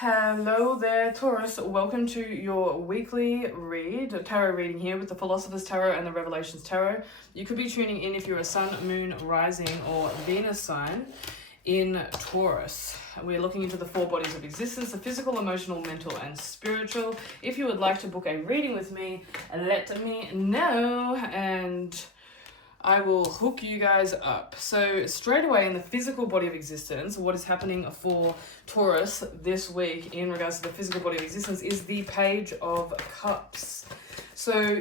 Hello there, Taurus. Welcome to your weekly read, tarot reading here with the Philosopher's Tarot and the Revelations Tarot. You could be tuning in if you're a Sun, Moon, Rising, or Venus sign in Taurus. We're looking into the four bodies of existence, the physical, emotional, mental, and spiritual. If you would like to book a reading with me, let me know and I will hook you guys up. So straight away in the physical body of existence, what is happening for Taurus this week in regards to the physical body of existence is the Page of Cups. So,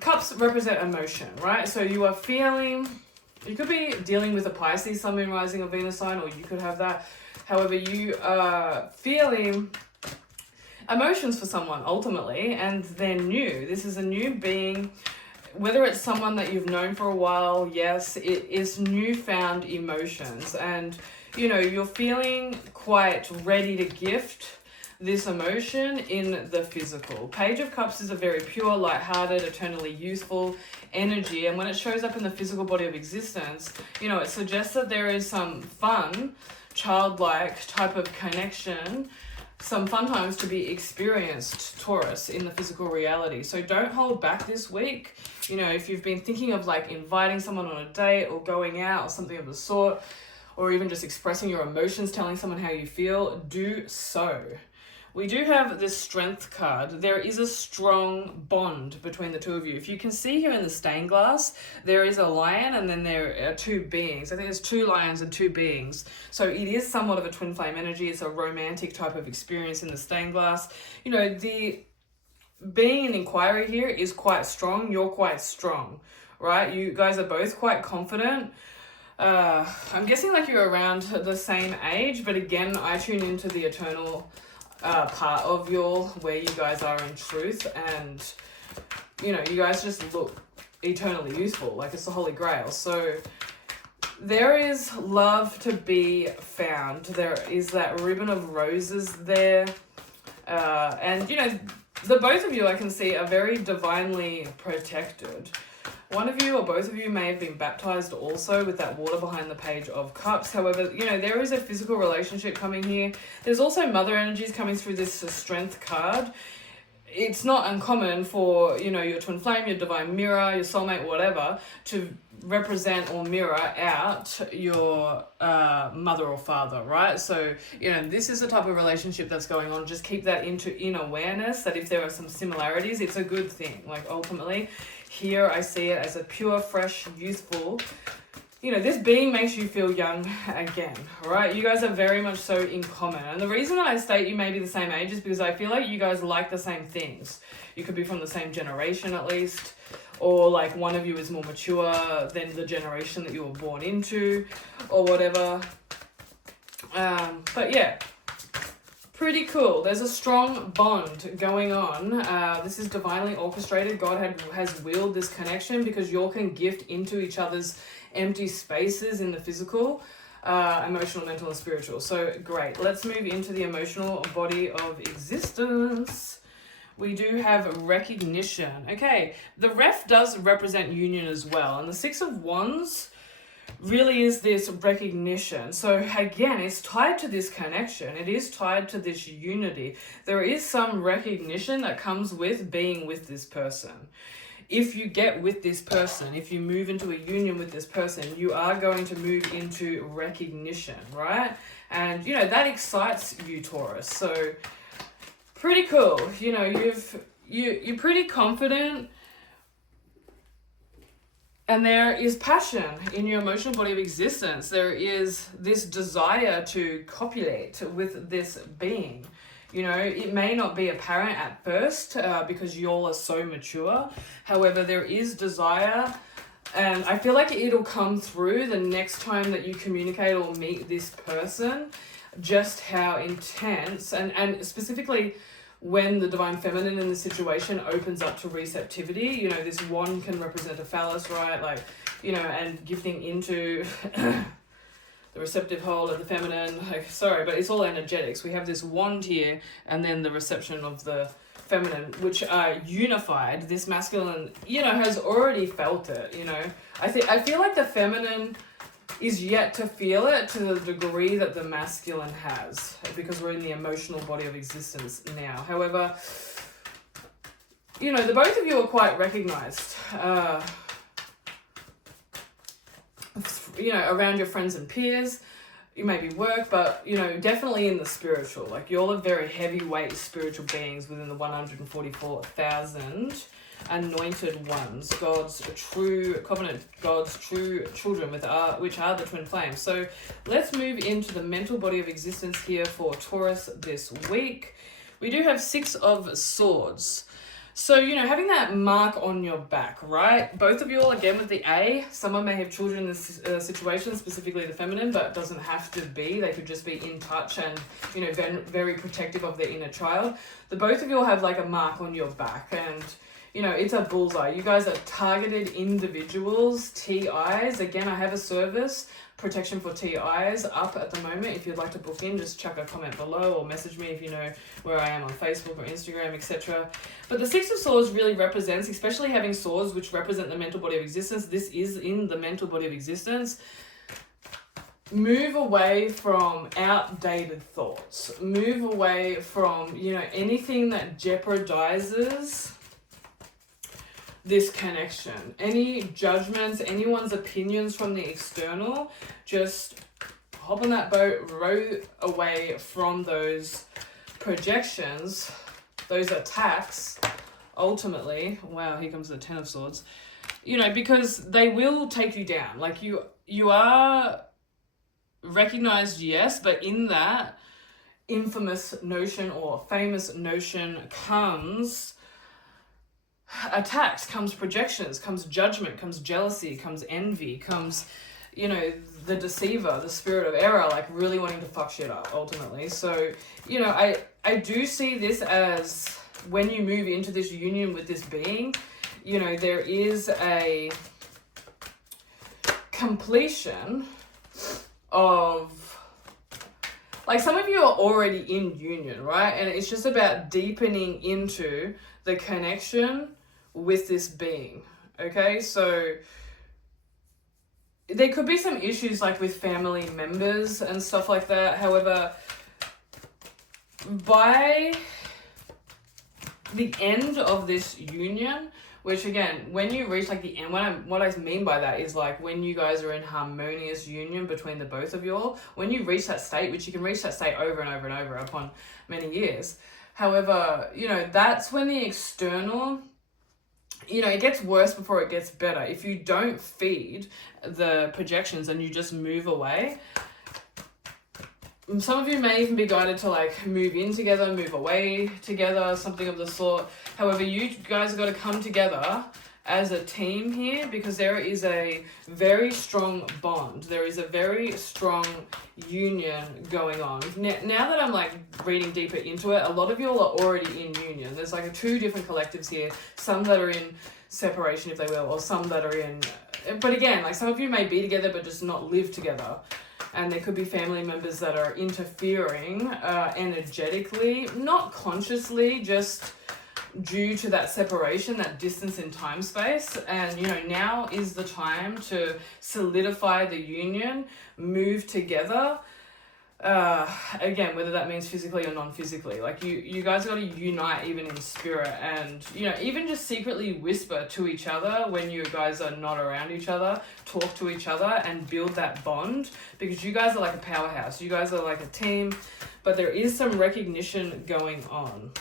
cups represent emotion, right? So you are feeling, you could be dealing with a Pisces, Sun, Moon, Rising, or Venus sign, or you could have that. However, you are feeling emotions for someone ultimately, and they're new. This is a new being. Whether it's someone that you've known for a while, yes, it is newfound emotions. And, you're feeling quite ready to gift this emotion in the physical. Page of Cups is a very pure, lighthearted, eternally youthful energy. And when it shows up in the physical body of existence, it suggests that there is some fun, childlike type of connection, some fun times to be experienced, Taurus, in the physical reality. So don't hold back this week. If you've been thinking of inviting someone on a date or going out or something of the sort, or even just expressing your emotions, telling someone how you feel, do so. We do have this Strength card. There is a strong bond between the two of you. If you can see here in the stained glass, there is a lion and then there are two beings. I think there's two lions and two beings. So it is somewhat of a twin flame energy. It's a romantic type of experience in the stained glass. The being in inquiry here is quite strong. You're quite strong, right? You guys are both quite confident. I'm guessing you're around the same age, but again, I tune into the eternal part of where you guys are in truth, and you guys just look eternally youthful, it's the Holy Grail. So there is love to be found. There is that ribbon of roses there, and the both of you, I can see, are very divinely protected. One of you or both of you may have been baptized also with that water behind the Page of Cups. However, there is a physical relationship coming here. There's also mother energies coming through this Strength card. It's not uncommon for, your twin flame, your divine mirror, your soulmate, whatever, to represent or mirror out your mother or father, right? So, this is the type of relationship that's going on. Just keep that in awareness that if there are some similarities, it's a good thing. Ultimately, here I see it as a pure, fresh, youthful, this being makes you feel young again, right? You guys are very much so in common. And the reason that I state you may be the same age is because I feel like you guys like the same things. You could be from the same generation at least, or one of you is more mature than the generation that you were born into, or whatever. But yeah, pretty cool. There's a strong bond going on. This is divinely orchestrated. God has willed this connection because you all can gift into each other's empty spaces in the physical, emotional, mental, and spiritual. So great. Let's move into the emotional body of existence. We do have recognition. Okay, the ref does represent union as well. And the Six of Wands really is this recognition. So again, it's tied to this connection. It is tied to this unity. There is some recognition that comes with being with this person. If you get with this person, if you move into a union with this person, you are going to move into recognition, right? And, that excites you, Taurus. So pretty cool. You're pretty confident, and there is passion in your emotional body of existence. There is this desire to copulate with this being. It may not be apparent at first because y'all are so mature. However, there is desire, and I feel like it'll come through the next time that you communicate or meet this person, just how intense, and specifically when the divine feminine in the situation opens up to receptivity. This wand can represent a phallus, right? And gifting into the receptive hold of the feminine. But it's all energetics. We have this wand here, and then the reception of the feminine, which are unified. This masculine, has already felt it. I feel like the feminine is yet to feel it to the degree that the masculine has, because we're in the emotional body of existence now. However, you know, the both of you are quite recognized, you know, around your friends and peers. You maybe work, but, you know, definitely in the spiritual. Like, you all are very heavyweight spiritual beings within the 144,000 anointed ones, God's true covenant, God's true children, which are the twin flames. So let's move into the mental body of existence here for Taurus this week. We do have 6 of Swords. So, you know, having that mark on your back, right? Both of you all, again, with the A, someone may have children in this situation, specifically the feminine, but it doesn't have to be. They could just be in touch and, you know, very protective of their inner child. The both of you all have like a mark on your back, and, you know, it's a bullseye. You guys are targeted individuals, TIs. Again, I have a service, protection for TIs, up at the moment. If you'd like to book in, just chuck a comment below or message me if you know where I am on Facebook or Instagram, etc. But the 6 of Swords really represents, especially having swords which represent the mental body of existence. This is in the mental body of existence. Move away from outdated thoughts. Move away from, you know, anything that jeopardizes this connection. Any judgments, anyone's opinions from the external, just hop on that boat, row away from those projections, those attacks, ultimately. Wow, here comes the 10 of Swords. You know, because they will take you down. Like, you are recognized, yes, but in that infamous notion or famous notion comes attacks, comes projections, comes judgment, comes jealousy, comes envy, comes, you know, the deceiver, the spirit of error, like really wanting to fuck shit up ultimately. So, you know, I do see this as when you move into this union with this being, you know, there is a completion of, like, some of you are already in union, right? And it's just about deepening into the connection with this being, okay? So there could be some issues like with family members and stuff like that. However, by the end of this union, which again, when you reach like the end, what I mean by that is like when you guys are in harmonious union between the both of you all, when you reach that state, which you can reach that state over and over and over upon many years. However, you know, that's when the external, you know, it gets worse before it gets better. If you don't feed the projections and you just move away, some of you may even be guided to like move in together, move away together, something of the sort. However, you guys have got to come together as a team here, because there is a very strong bond. There is a very strong union going on. Now that I'm like reading deeper into it, a lot of you all are already in union. There's like 2 different collectives here, some that are in separation, if they will, or some that are in, but again, like some of you may be together but just not live together. And there could be family members that are interfering energetically, not consciously, just due to that separation, that distance in time space. And, you know, now is the time to solidify the union, move together. Again, whether that means physically or non-physically, like you guys got to unite even in spirit, and, you know, even just secretly whisper to each other when you guys are not around each other, talk to each other and build that bond, because you guys are like a powerhouse. You guys are like a team, but there is some recognition going on.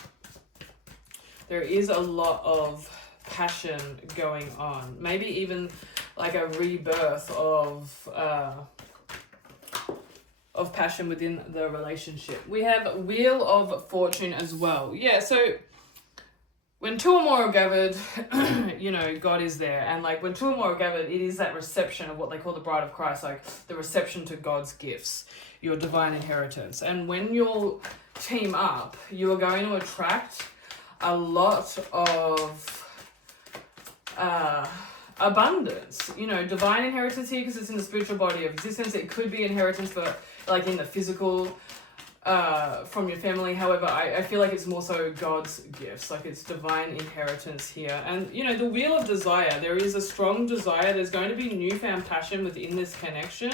There is a lot of passion going on. Maybe even like a rebirth of passion within the relationship. We have Wheel of Fortune as well. Yeah, so when 2 or more are gathered, you know, God is there. And like when 2 or more are gathered, it is that reception of what they call the bride of Christ, like the reception to God's gifts, your divine inheritance. And when you'll team up, you are going to attract a lot of abundance, you know, divine inheritance here, because it's in the spiritual body of existence. It could be inheritance, but like in the physical from your family. However, I feel like it's more so God's gifts, like it's divine inheritance here. And, you know, the wheel of desire, there is a strong desire. There's going to be newfound passion within this connection,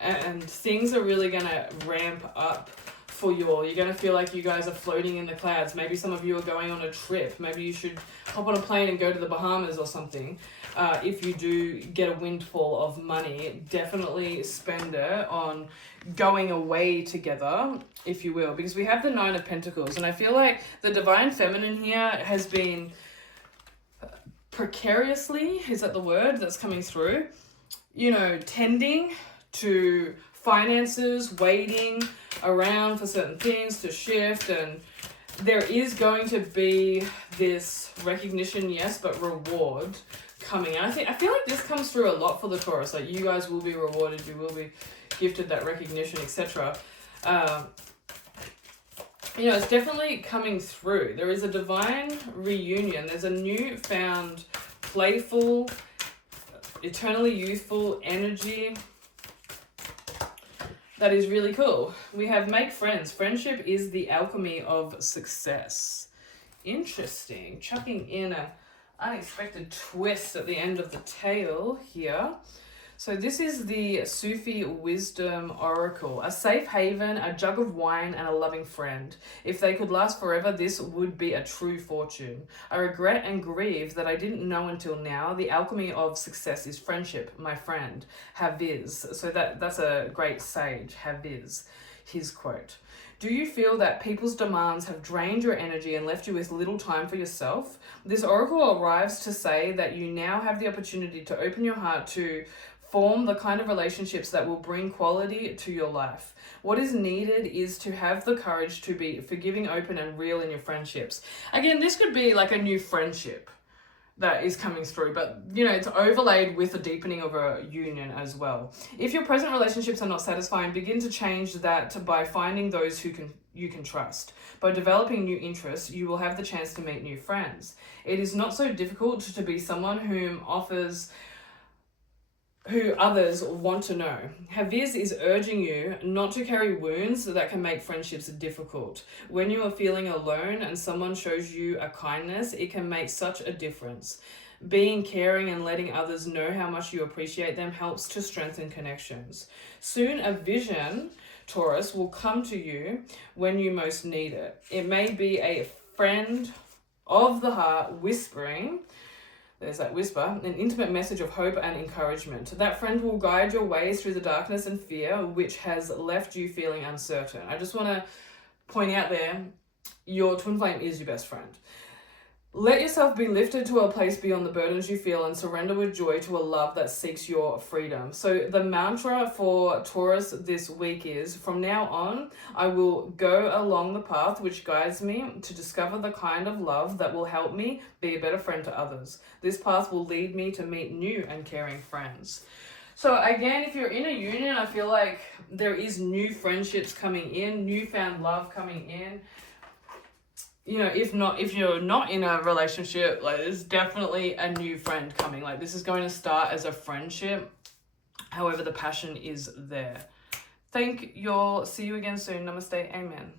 and things are really going to ramp up for you all. You're going to feel like you guys are floating in the clouds. Maybe some of you are going on a trip. Maybe you should hop on a plane and go to the Bahamas or something. If you do get a windfall of money, definitely spend it on going away together, if you will, because we have the Nine of Pentacles, and I feel like the divine feminine here has been precariously, is that the word that's coming through, you know, tending to finances, waiting around for certain things to shift, and there is going to be this recognition, yes, but reward coming. And I feel like this comes through a lot for the Taurus. Like, you guys will be rewarded, you will be gifted that recognition, etc. You know, it's definitely coming through. There is a divine reunion. There's a newfound, playful, eternally youthful energy that is really cool. We have make friends. Friendship is the alchemy of success. Interesting. Chucking in an unexpected twist at the end of the tale here. So this is the Sufi Wisdom Oracle. A safe haven, a jug of wine, and a loving friend. If they could last forever, this would be a true fortune. I regret and grieve that I didn't know until now. The alchemy of success is friendship, my friend. Haviz. So that's a great sage, Haviz, his quote. Do you feel that people's demands have drained your energy and left you with little time for yourself? This oracle arrives to say that you now have the opportunity to open your heart to form the kind of relationships that will bring quality to your life. What is needed is to have the courage to be forgiving, open, and real in your friendships. Again, this could be like a new friendship that is coming through, but you know, it's overlaid with a deepening of a union as well. If your present relationships are not satisfying, begin to change that by finding those who you can trust. By developing new interests, you will have the chance to meet new friends. It is not so difficult to be someone who others want to know. Haviz is urging you not to carry wounds that can make friendships difficult. When you are feeling alone and someone shows you a kindness, it can make such a difference. Being caring and letting others know how much you appreciate them helps to strengthen connections. Soon a vision, Taurus, will come to you when you most need it. It may be a friend of the heart whispering, there's that whisper, an intimate message of hope and encouragement. That friend will guide your ways through the darkness and fear which has left you feeling uncertain. I just want to point out there, your twin flame is your best friend. Let yourself be lifted to a place beyond the burdens you feel and surrender with joy to a love that seeks your freedom. So the mantra for Taurus this week is, from now on, I will go along the path which guides me to discover the kind of love that will help me be a better friend to others. This path will lead me to meet new and caring friends. So again, if you're in a union, I feel like there is new friendships coming in, newfound love coming in. You know, if you're not in a relationship, like, there's definitely a new friend coming. Like, this is going to start as a friendship. However, the passion is there. Thank you all. See you again soon. Namaste. Amen.